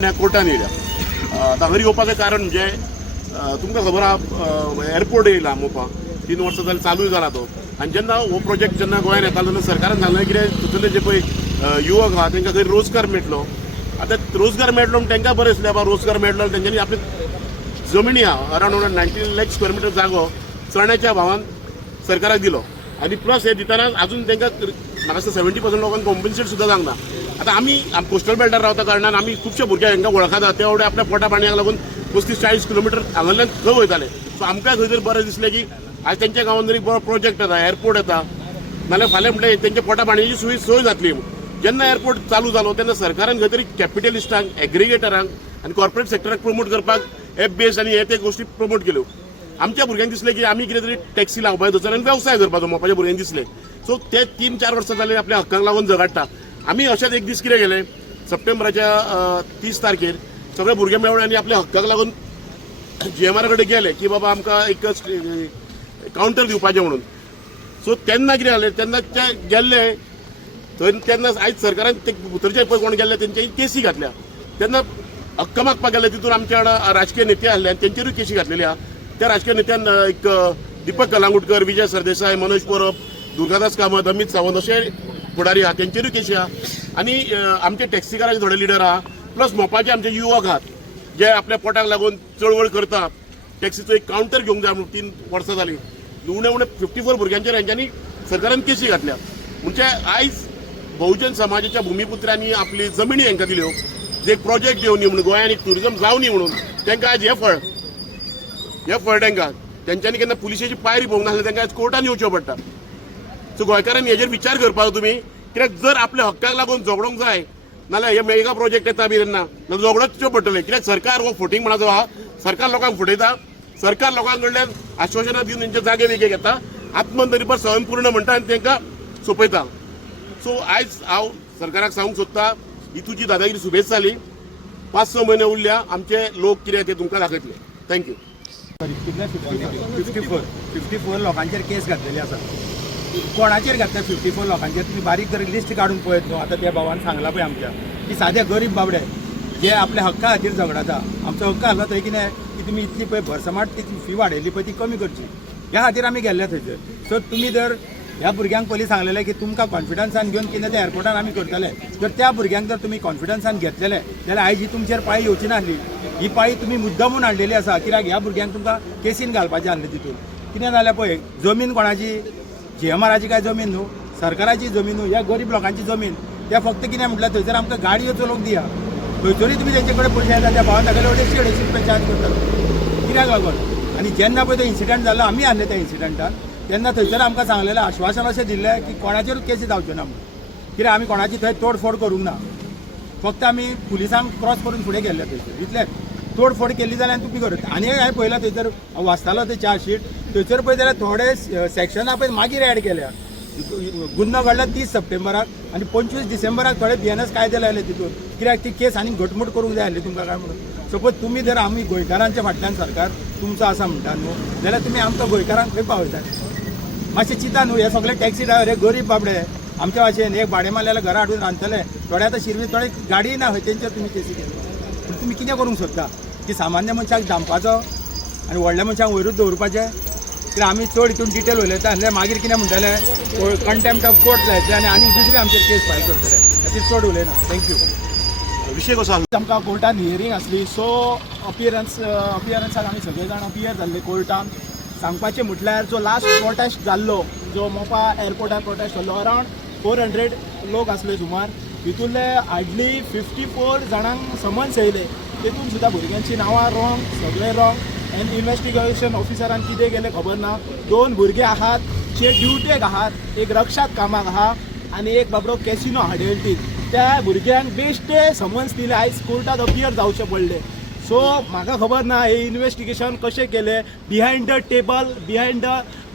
कोर्टान येयल्या आतां घरी येवपाचें कारण म्हणजे तुमकां खबर आहा एअरपोर्ट येयला मोपा 3 वर्सां जाली चालूय जाला तो आनी जेन्ना हो प्रोजेक्ट जेन्ना गोंयांत येतालो तेन्ना सरकारान सांगलें कितें थंयसरले जे पळय युवक आहा तांकां खंय रोजगार मेळटलो आतां रोजगार मेळटलो म्हण तांकां बरें दिसलें बाबा रोजगार मेळटलो आनी तेंच्यांनी आपले जमिनी आहा अरावंड 19 लाख स्क्वेअर मिटर जागो चण्याच्या भावान सरकाराक दिलो आनी प्लस हे दितना अजून तांकां म्हाका दिसता 70% लोकांक कॉम्पन्सेट सुद्दां जावंक ना। आतां आमी कोस्टल बेल्टार रावता कारणान आमी खुबशे भुरगे हांकां वळखता ते एवढे आपल्या पोटा पाणयाक लागून 35-40 किलोमिटर हांगांतल्यान खंय वयताले सो आमकां खंय तरी बरें दिसलें की आज तेंच्या गांवांत तरी बरो प्रोजेक्ट येता एअरपोर्ट येता नाल्यार फाल्यां म्हणल्यार तेंच्या पोटा पाणयाची सोय जातली। जेन्ना एअरपोर्ट चालू जालो तेन्ना सरकारान खंय तरी कॅपिटलिस्टांक एग्रिगेटरांक आनी कॉर्पोरेट सेक्टराक प्रमोट करपाक एप बेस आनी हे ते गोश्टी प्रमोट केल्यो। आमच्या भुरग्यांक दिसलें की आमी कितें तरी टॅक्सी लावपाक थंयसर आनी वेवसाय करपाचो मोपाच्या भुरग्यांक दिसलें सो ते 3-4 वर्सां जाली आपल्या हक्कांक लागून झगडटा। आमी अशेंच एक दीस कितें केलें सप्टेंबराच्या 30 तारखेर सगळे भुरगे मेळून आनी आपल्या हक्काक लागून GMR कडेन गेले की बाबा आमकां एक कावंटर दिवपाचें म्हणून। सो तेन्ना कितें जालें तेन्ना ते गेल्ले थंय तेन्ना आयज सरकारान ते भितरचे पळय कोण गेल्ले तेंच्यानी केसी घातल्या तेन्ना हक्क मागपाक गेले तितून आमचे वांगडा राजकीय नेते आसले आनी तेंचेरूय केसी घातलेली आहा। त्या राजकीय नेत्यान एक दीपक कलांगुटकर, विजय सरदेसाय, मनोज परब, दुर्गादास कामत, अमित सावंत अशे फुडारी आहा तेंचेरूय केसी आहा आनी आमचे टॅक्सीकारांचे थोडे लिडर आहा प्लस मोपाचे आमचे युवक आहात जे आपल्या पोटाक लागून चळवळ करता टॅक्सीचो एक कावंटर घेवंक जाय म्हणून 3 वर्सां जालीं उणे 54 भुरग्यांचेर हेंच्यांनी सरकारान केसी घातल्या। म्हणजे आयज बहुजन समाजाच्या भुमिपुत्रांनी आपली जमिनी हांकां दिल्यो जे प्रोजेक्ट येवनी म्हणून गोंयांत एक टुरिजम जावनी म्हणून तांकां आज हे फळ तांकां तेंच्यांनी केन्ना पुलिशेची पायरी पळोवंक नासलें तांकां आज कोर्टान येवचें पडटा। सो गोंयकारांनी हेजेर विचार करपाचो तुमी कित्याक जर आपल्या हक्काक लागून झगडोंक जाय नाल्यार हे मेगा प्रोजेक्ट येता बी तेन्ना जाल्यार झगडोच पडटलें कित्याक सरकार हो फुटींग म्हणा जो आहा सरकार लोकांक फुटयता सरकार लोकां कडल्यान आश्वासनां दिवन तेंचे जागे वेगळे घेता आत्मनिर्भर स्वयंपूर्ण म्हणटा आनी तांकां सोंपयता। सो आयज हांव सरकाराक सांगूंक सोदतां ही तुजी दादागिरी सुबेज जाली 5-6 म्हयने उरल्या आमचे लोक कितें ते तुमकां दाखयतले। थँक्यू। 54 लोकांचेर केस घातलेली आसा कोणाचेर घातल्या 54 लोकांचेर तुम्ही बारीक जर लिस्ट काढून पळयत न्हू आतां त्या भावान सांगला पळय आमच्या की सादे गरीब बाबडे जे आपल्या हक्का खातीर झगडता आमचो हक्क आसलो थंय कितें की तुमी इतली पळय भरसमाट ती फी वाडयली पळय ती कमी करची ह्या खातीर आमी गेल्ले थंयसर। सो तुमी जर ह्या भुरग्यांक पयलीं सांगलेलें की तुमकां कॉन्फिडन्सान घेवन कितें त्या एअरपोर्टार आमी करतले जर त्या भुरग्यांक जर तुमी कॉन्फिडन्सान घेतलेले जाल्यार आयज ही तुमचेर पाळी येवची नासली ही पाळी तुमी मुद्दामून हाडलेली आसा कित्याक ह्या भुरग्यांक तुमकां केसीन घालपाचें आसलें तितून कितें जालें पळय जमीन कोणाची GMRची काय जमीन न्हू सरकाराची जमीन न्हू ह्या गरीब लोकांची जमीन त्या फक्त कितें म्हटल्यार थंयसर आमकां गाडयो चलोवंक दिया थंयसरूय तुमी तेंचे कडेन पयशे येता त्या भावान तागेले 150 रुपया चार्ज करतात कित्याक लागून। आनी जेन्ना पळय तो इन्सिडंट जालो आमी आहले त्या इन्सिडंटान तेन्ना थंयसर आमकां सांगलेलें आश्वासन अशें दिल्लें की कोणाचेरूच केसी जावच्यो ना म्हणून कित्याक आमी कोणाची थंय तोडफोड करूंक ना फक्त आमी पुलिसांक क्रॉस करून फुडें गेल्ले थंयसर इतलेंच तोडफोड केली जाल्यार तुमी करत। आनी हांवें पळयलां थंयसर वाचतालो ते चार्जशीट थंयसर पळय जाल्यार थोडे सेक्शनां पळय मागीर एड केल्या गुन्हो घडला 30 सप्टेंबराक आनी 25 डिसेंबराक थोडे BNS कायदे लायले तितून कित्याक ती केस आनी घटमूट करूंक जाय आसली तुमकां काय म्हणून। सपोज तुमी जर आमी गोंयकारांच्या फाटल्यान सरकार तुमचो आसा म्हणटा न्हू जाल्यार तुमी आमकां गोंयकारांक खंय पावयता मातशें चिंता न्हू हे सगळे टॅक्सी ड्रायव्हर हे गरीब बाबडे आमच्या भाशेन एक भाडें मारलेले घरा हाडून रांदतले थोडे आतां शिरवी थोडे गाडी ना खंय तेंचेर तुमी केसी केली पूण तुमी कितें करूंक सोदता की सामान्य मनशाक धांपपाचो आनी व्हडल्या मनशांक वयरूच दवरपाचें कित्याक आमी चड हितून डिटेल उलयता आसले मागीर कितें म्हणटले कंटेम्प्ट ऑफ कोर्ट लायतले आनी दुसरी आमचेर केस फायल करतले खातीर चड उलयना। थँक्यू। विशय कसो आसलो आमकां कोर्टान हियरींग आसली सो अपियरन्साक आमी सगळे जाण अपियर जाल्ले कोर्टान सांगपाचें म्हटल्यार जो लास्ट प्रोटेस्ट जाल्लो जो मोपा एअरपोर्टार प्रोटेस्ट जाल्लो अरावंड 400 लोक आसले सुमार तितूंतले हार्डली 54 जाणांक समन्स येयले तेतून सुद्दां भुरग्यांची नांवां रॉंग सगळे रॉंग एंड इन्व्हेस्टिगेशन ऑफिसरान कितें केलें खबर ना 2 भुरगे आहात जे ड्युटेक आहात एक रक्षाक कामाक आहा आनी एक बाबडो कॅसिनो हाडेलटीक त्या भुरग्यांक बेश्टे समन्स दिले आयज कोर्टात अपियर जावचें पडलें। सो म्हाका खबर ना हे इन्व्हेस्टिगेशन कशें केलें behind the table behind the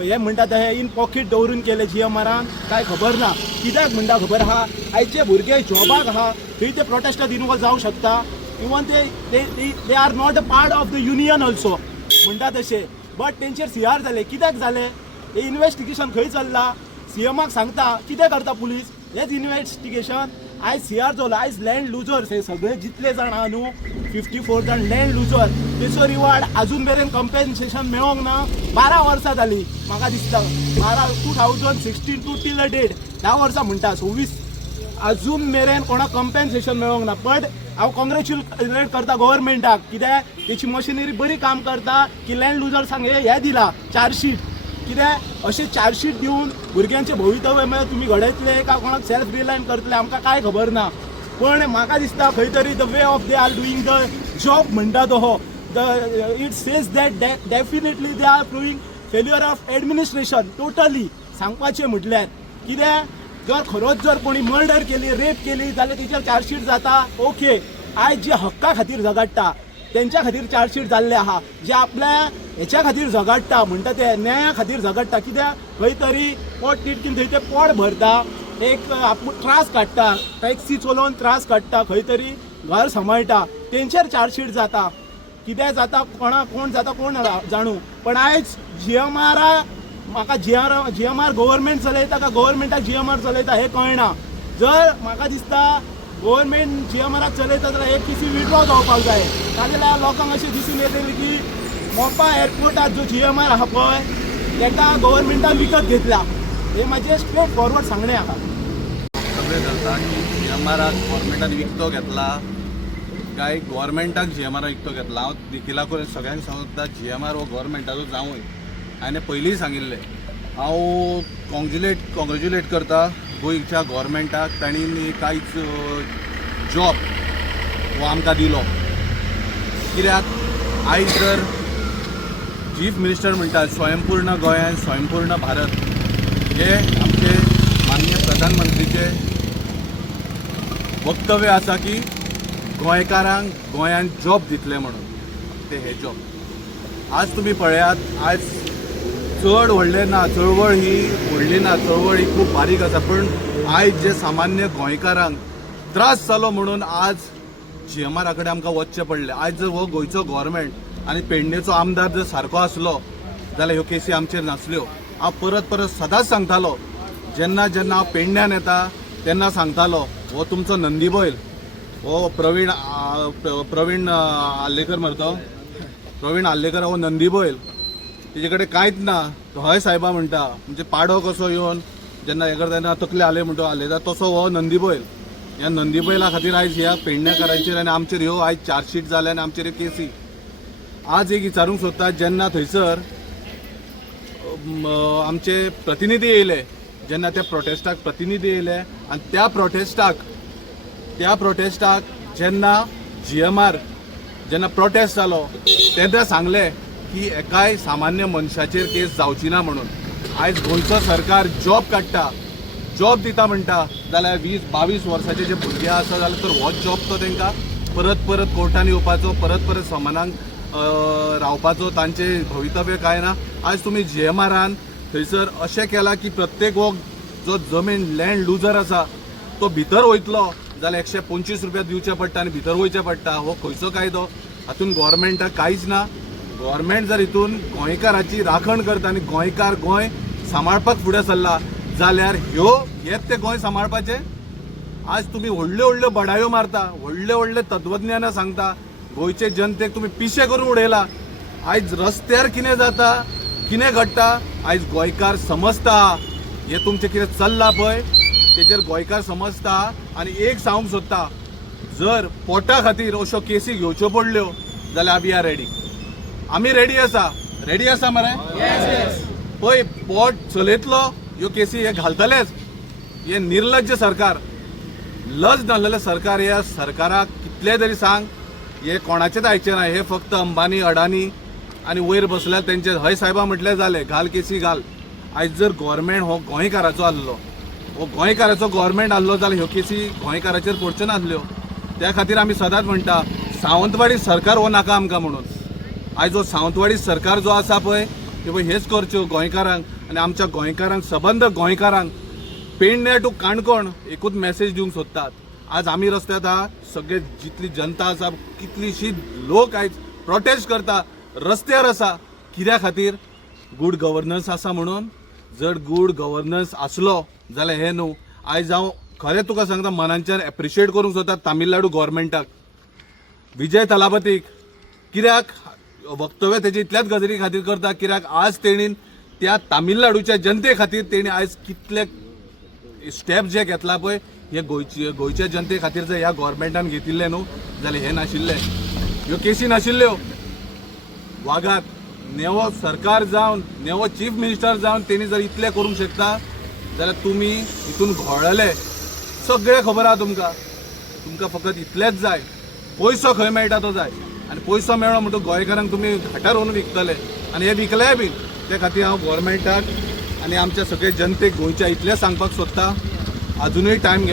हे म्हणटा ते इन पॉकेट दवरून केलें GMRान काय खबर ना कित्याक म्हणटा खबर आहा आयचे भुरगे जॉबाक आहा थंय ते प्रोटेस्टात इनवॉल्व जावंक शकता इवन ते are not a part of the union also म्हणटा तशें बट तेंचेर CR जालें कित्याक जालें हे इन्व्हेस्टिगेशन खंय चल्लां CMाक सांगता कितें करता पुलीस हेच इन्व्हेस्टिगेशन आयज सीआर चोलो आयज लँड लुजर्स हे सगळे जितले जाण आहा न्हू 54 जाण लँड लुजर तेचो रिवार्ड अजून मेरेन कंपेन्सेशन मेळोंक ना 12 वर्सां जाली म्हाका दिसता 2016 टू टील अ डेट 10 वर्सां म्हणटा 26 अजून मेरेन कोणाक कंपेन्सेशन मेळोंक ना बट हांव कॉंग्रेच्युलेट करता गव्हर्मेंटाक कित्याक तेची मशिनरी बरी काम करता की लँड लुजर्सांक हे दिला चार्जशीट कित्याक अशें चार्जशीट दिवन भुरग्यांचें भवितव्य म्हणजे तुमी घडयतले काय कोणाक सेल्फ रिलायन करतले आमकां काय खबर ना पण म्हाका दिसता खंय तरी the way of they are doing the job म्हणटा तो हो it says that definitely they are proving failure of administration totally सांगपाचें म्हटल्यार कित्याक जर खरोच जर कोणी मर्डर केली रेप केली जाल्यार तेचेर चार्जशीट जाता ओके आयज जे हक्का खातीर झगडटा तेंच्या खातीर चार्जशीट जाल्ले आहा जे आपल्या हेच्या खातीर झगडटा म्हणटा ते न्याया खातीर झगडटा कित्याक खंय तरी पोट तिडकीन थंय ते पोट भरता एक आपूण त्रास काडटा टॅक्सी चलोवन त्रास काडटा खंय तरी घर सांबाळटा तेंचेर चार्जशीट जाता कितें जाता कोण जाता कोण जाणू पण आयज GMR म्हाका GMR गव्हर्मेंट चलयता काय गव्हर्मेंटाक GMR चलयता हें कळना जर म्हाका दिसता गव्हर्मेंट GMR चलयता जाल्यार हे KC विड्रॉ जावपाक जाय नाजाल्यार लोकांक अशें दिसून येतलें की मोपा एअरपोर्टार जो GMR आहा पळय तेका गव्हर्मेंटान विकत घेतला हे म्हाजें स्ट्रेट फॉरवर्ड सांगणें आहा सगळे धरता की GMR गव्हर्मेंटान विकतो घेतला काय गव्हर्मेंटाक GMR विकतो घेतला हांव देखीलाक सगळ्यांक सांगता GMR हो गव्हर्मेंटाचो जावूंय हांवें पयलींय सांगिल्लें हांव कॉंग्रेच्युलेट करता गोंयच्या गव्हर्मेंटाक तांणी कांयच जॉब हो आमकां दिलो कित्याक आयज जर चीफ मिनिस्टर म्हणटा स्वयंपूर्ण गोंयान स्वयंपूर्ण भारत हे आमचे माननीय प्रधानमंत्रीचे वक्तव्य आसा की गोंयकारांक गोंयान जॉब दितले म्हणून ते हे जॉब आज तुमी पळयात आज चड व्हडले ना चळवळ ही व्हडली ना चळवळ ही खूब बारीक आसा पण आयज जे सामान्य गोंयकारांक त्रास जालो म्हणून आज GMR कडेन आमकां वचचें पडलें आयज जर हो गोंयचो गव्हर्मेंट आनी पेडणेचो आमदार जर सारको आसलो जाल्यार ह्यो केसी आमचेर नासल्यो हांव परत सदांच सांगतालो जेन्ना हांव पेडण्यान येता तेन्ना सांगतालो हो तुमचो नंदी बैल हो प्रवीण आल्लेकर मरतो प्रवीण आल्लेकर हो नंदी बैल तेजे कडेन कांयच ना तो हय सायबा म्हणटा म्हणजे पाडो कसो येवन जेन्ना हे करता तेन्ना तकले आले म्हणटो आलेता तसो हो नंदी बैल ह्या नंदी बैला खातीर आयज ह्या पेडणेकारांचेर आनी आमचेर ह्यो आयज चार्जशीट जाल्या आनी आमचेर केसी आज एक विचारूंक सोदता जेन्ना थंयसर आमचे प्रतिनिधी येयले जेन्ना त्या प्रोटेस्टाक प्रतिनिधी येयले आनी त्या प्रोटेस्टाक जेन्ना GMR जेन्ना प्रोटेस्ट जालो तेन्ना सांगले की एकाय सामान्य मनशाचेर केस जावची ना म्हणून आयज गोंयचो सरकार जॉब काडटा जॉब दिता म्हणटा जाल्यार 20-22 वर्साचे जे भुरगे आसा जाल्यार तर हो जॉब तो तांकां परत कोर्टान येवपाचो परत समानांक रावपाचो तांचे भवितव्य काय ना आज तुमी GMRन थंयसर अशें केलां की प्रत्येक हो जो जमीन लँड लुजर आसा तो भितर वयतलो जाल्यार 125 रुपया दिवचे पडटा आनी भितर वयचे पडटा हो खंयचो कायदो हातून गव्हर्मेंटाक कांयच ना गव्हर्मेंट जर हितून गोंयकाराची राखण करता आनी गोंयकार गोंय सांबाळपाक फुडें सरला जाल्यार हेच ते गोंय सांबाळपाचे आज तुमी व्हडल्यो बडायो मारता व्हडले तत्वज्ञाना सांगता गोंयचे जनतेक तुमी पिशे करून उडयला आयज रस्त्यार कितें जाता कितें घडटा आयज गोंयकार समजता हे तुमचें कितें चल्लां पळय तेचेर गोंयकार समजता आनी एक सांगूंक सोदता जर पोटा खातीर अश्यो केसी घेवच्यो पडल्यो जाल्यार वी आर रेडी आमी रेडी आसा मरे पळय पोट चलयतलो ह्यो केसी हे घालतलेच हे निर्लज्ज सरकार लज नासलेलें सरकार ह्या सरकाराक कितले तरी सांग हे कोणाचेच आयचे ना हे फक्त अंबानी अडानी आनी वयर बसल्यार तेंचे हय सायबा म्हटलें जालें घाल केसी घाल आयज जर गव्हर्मेंट हो गोंयकाराचो आसलो हो गोंयकाराचो गव्हर्मेंट आसलो जाल्यार ह्यो केसी गोंयकाराचेर पडच्यो नासल्यो त्या खातीर आमी सदांच म्हणटा सावंतवाडी सरकार हो नाका आमकां म्हणून आयज जो सावंतवाडी सरकार जो आसा पळय ते पळय हेच करच्यो गोंयकारांक आनी आमच्या गोंयकारांक सबंद गोंयकारांक पेडणे टू काणकोण एकूच मॅसेज दिवंक सोदतात आज आमी रस्त्यार आहा सगळे जितली जनता आसा कितलीशी लोक आयज प्रोटेस्ट करता रस्त्यार आसा कित्या खातीर गूड गव्हर्नन्स आसा म्हणून जर गूड गव्हर्नन्स आसलो जाल्यार हे न्हू आयज हांव खरें तुका सांगता मनांच्यान एप्रिशिएट करूंक सोदता तामिळनाडू गव्हर्मेंटाक, विजय थलापतीक. कित्याक वक्तव्य तेजे इतल्याच गजाली खातीर करता कित्याक आज तेणीन त्या तामिळनाडूच्या जनते खातीर तेणी आयज कितले स्टेप जे घेतला पळय हे गोंयच्या जनते खातीर जर ह्या गव्हर्मेंटान घेतिल्ले न्हू जाल्यार हे नाशिल्ले, ह्यो केसी नाशिल्ल्यो. वागात नेवो सरकार जावन नेवो चीफ मिनिस्टर जावन तेणी जर इतले करूंक शकता जाल्यार तुमी हितून घोळले. सगळें खबर आहा तुमकां फकत इतलेंच जाय, पयसो खंय मेळटा तो जाय. आनी पयसो मेळ्ळो म्हणटून गोंयकारांक तुमी घाटार व्हरून विकतले आनी हे विकले बीन. ते खातीर हांव गव्हर्मेंटाक आनी आमच्या सगळे जनतेक गोंयच्या इतलें सांगपाक सोदता, अजुनूय टायम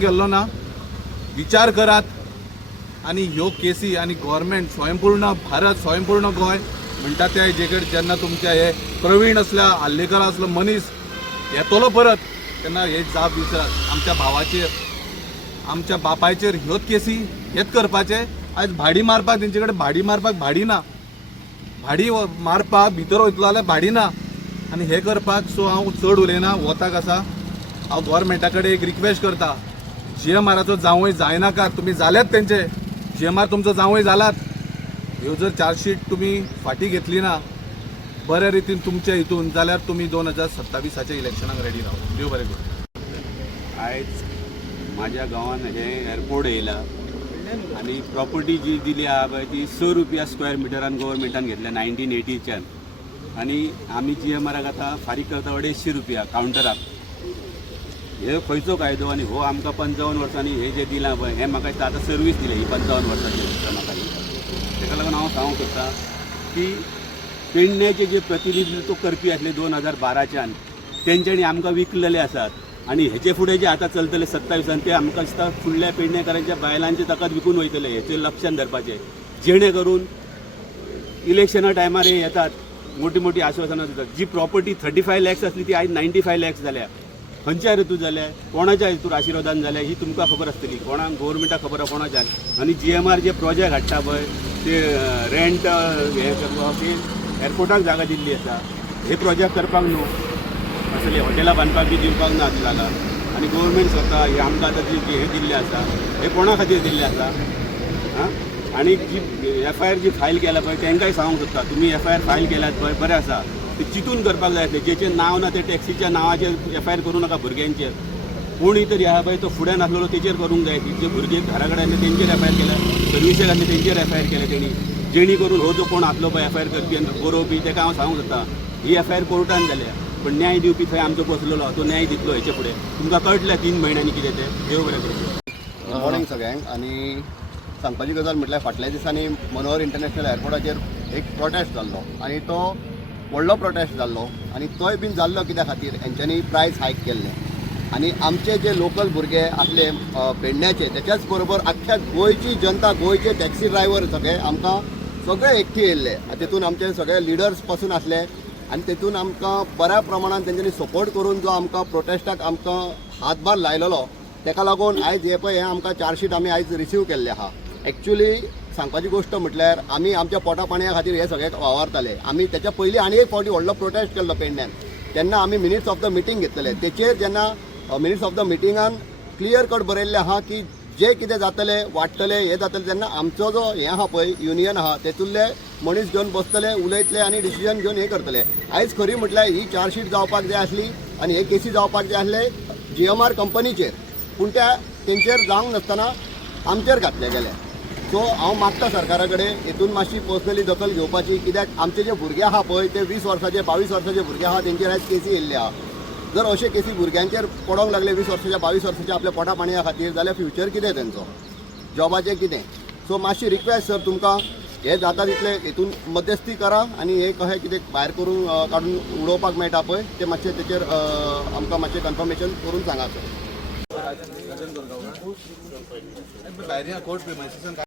गेल्लो ना. विचार करात आनी ह्यो केसी आनी गव्हर्मेंट स्वयंपूर्ण भारत स्वयंपूर्ण गोंय म्हणटा त्या हेजेकडेन जेन्ना तुमच्या हे प्रवीण असल्या हल्लेकर असलो मनीस येतलो परत तेन्ना हे जाप विचारात. आमच्या भावाचेर आमच्या बापायचेर ह्योच केसी हेच करपाचे. आयज भाडी मारपाक तेंचे कडेन भाडी मारपाक भितर वयतलो जाल्यार भाडी ना आनी हे करपाक. सो हांव चड उलयना, वताक आसा. हांव गव्हर्मेंटा कडेन एक रिक्वेस्ट करता, GMRचो जावंय जायनाका, तुमी जाल्यात तेंचे GMR तुमचो जावंय जालात. ह्यो जर चार्जशीट तुमी फाटीं घेतली ना बऱ्या रितीन तुमच्या हितून जाल्यार तुमी 2027च्या इलेक्शनाक रेडी राव. देव बरें करूं. आयज माझ्या गांवांत हे एअरपोर्ट येयला आणि प्रॉपर्टी जी दिली आहा पळय ती 100 रुपया स्क्वेअर मिटरान गव्हर्मेंटान घेतल्या 1980च्यान. आणि आमी GMRक आतां फारीक करता 250 रुपया कावंटराक. हे खंयचो कायदो आनी हो आमकां 55 वर्सांनी हे जे दिलां पळय हें म्हाका दिसता आतां सर्वीस दिली ही 55 वर्सांची म्हाका दिसता. ताका लागून हांव सांगूंक सोदतां की पेडण्याचे जे प्रतिनिधित्व करपी आसले 2012च्यान तेंच्यांनी आमकां विकलेले आसात. आणि हेचे फुडें जे आतां चलतले 27 ते आमकां दिसता फुडल्या पेडणेकारांच्या बायलांचे ताकद विकून वयतले. हेचेर लक्षान धरपाचें जेणे करून इलेक्शना टायमार हे येतात मोठी मोठी आश्वासनां दितात. जी प्रॉपर्टी 35 लॅक्स आसली ती आयज 95 लॅक्स जाल्या. खंयच्या हेतून जाल्या, कोणाच्या हेतून आशिर्वादान जाल्या ही तुमकां खबर आसतली, कोणाक गव्हर्मेंटाक खबर आहा कोणाच्यान. आणि GMR जे प्रोजेक्ट हाडटा पळय ते रेंट हे करपाक ते एअरपोर्टाक जागा दिल्ली आसा. हे प्रोजेक्ट करपाक न्हू असले हॉटेलां बांदपाक बी दिवपाक ना जागा. आणि गव्हर्मेंट स्वता हे आमकां आतां जी हे दिल्लें आसा हे कोणा खातीर दिल्लें आसा. हां आणि जी FIR जी फायल केला पळय तांकांय सांगूंक सोदता तुमी FIR फायल केल्यात पळय बरें आसा ते चिंतून करपाक जाय आसलें. जेचें नांव ना ते टॅक्सीच्या नांवाचेर FIR करूं नाका भुरग्यांचेर. कोणी तरी आहा पळय तो फुड्यान आसलेलो तेचेर करूंक जाय. जे भुरगे घरा कडेन आसले तेंचेर FIR केल्या, सर्विसेक आसले तेंचेर FIR केले तेणी. जेणी करून हो जो कोण आसलो पळय FIR करपी आनी बरोवपी ताका हांव सांगूंक सोदता ही FIR कोर्टान जाल्या पण न्याय दिवपी थंय आमचो बसलेलो तो न्याय दितलो हेचे फुडें. तुमकां कळटलें 3 म्हयन्यांनी कितें तें. देव बरें करूं. गुड मॉर्निंग सगळ्यांक. आणि सांगपाची गजाल म्हटल्यार फाटल्या दिसांनी मनोहर इंटरनॅशनल एअरपोर्टाचेर एक प्रोटेस्ट जाल्लो आणि तो व्हडलो प्रोटेस्ट जाल्लो. आणि तोय बीन जाल्लो कित्या खातीर हेंच्यांनी प्रायस हायक केल्ले. आणि आमचे जे लोकल भुरगे आसले पेडण्याचे त्याच्याच बरोबर आख्ख्या गोंयची जनता गोंयचे टॅक्सी ड्रायव्हर सगळे एकठी येयल्ले. तेतून आमचे सगळे लिडर्स पासून आसले आणि तेतून आमकां बऱ्या प्रमाणात तेंच्यांनी सपोर्ट करून जो आमकां प्रोटेस्टाक आमकां हातभार लायलेलो ताका लागून आयज हे पळय हे आमकां चार्जशीट आमी आयज रिसीव केल्ले आहा. एक्चुली सांगपाची गोष्ट म्हटल्यार आमी आमच्या पोटा पाणया खातीर हे सगळे वावरताले. आमी त्याच्या पयलीं आनी एक फावटी व्हडलो प्रोटेस्ट केल्लो पेडण्यान. तेन्ना आमी मिनिट्स ऑफ द मिटींग घेतलेले. तेचेर जेन्ना मिनिट्स ऑफ द मिटिंगान क्लियर कट बरयल्लें आहा की जे कितें जातले वाडटले हे जातले तेन्ना आमचो जो हे आहा पळय युनियन आहा तेतूंतले मनीस घेवन बसतले उलयतले आनी डिसिजन घेवन हे करतले. आयज खरी म्हटल्यार ही चार्जशीट जावपाक जाय आसली आनी हे केसी जावपाक जाय आसले GMR कंपनीचेर पूण त्या तेंचेर जावंक नासतना आमचेर घातले गेले. सो हांव मागता सरकारा कडेन हेतून मातशी पर्सनली दखल घेवपाची कित्याक आमचे जे भुरगे आहा पळय ते 20 वर्साचे 22 वर्साचे भुरगे आहा तेंचेर आयज केसी येयल्ले आहा. जर अशे केसी भुरग्यांचेर पडोंक लागले 20 वर्साच्या 22 वर्साच्या आपल्या पोटा पाणया खातीर जाल्यार फ्युचर कितें तेंचो जॉबाचें कितें. सो मातशी रिक्वेस्ट सर तुमकां हे जाता तितले हेतून मध्यस्थी करा आनी हे कशें कितें भायर करून काडून उडोवपाक मेळटा पळय ते मातशें तेचेर आमकां मातशें कन्फर्मेशन करून सांगा सर.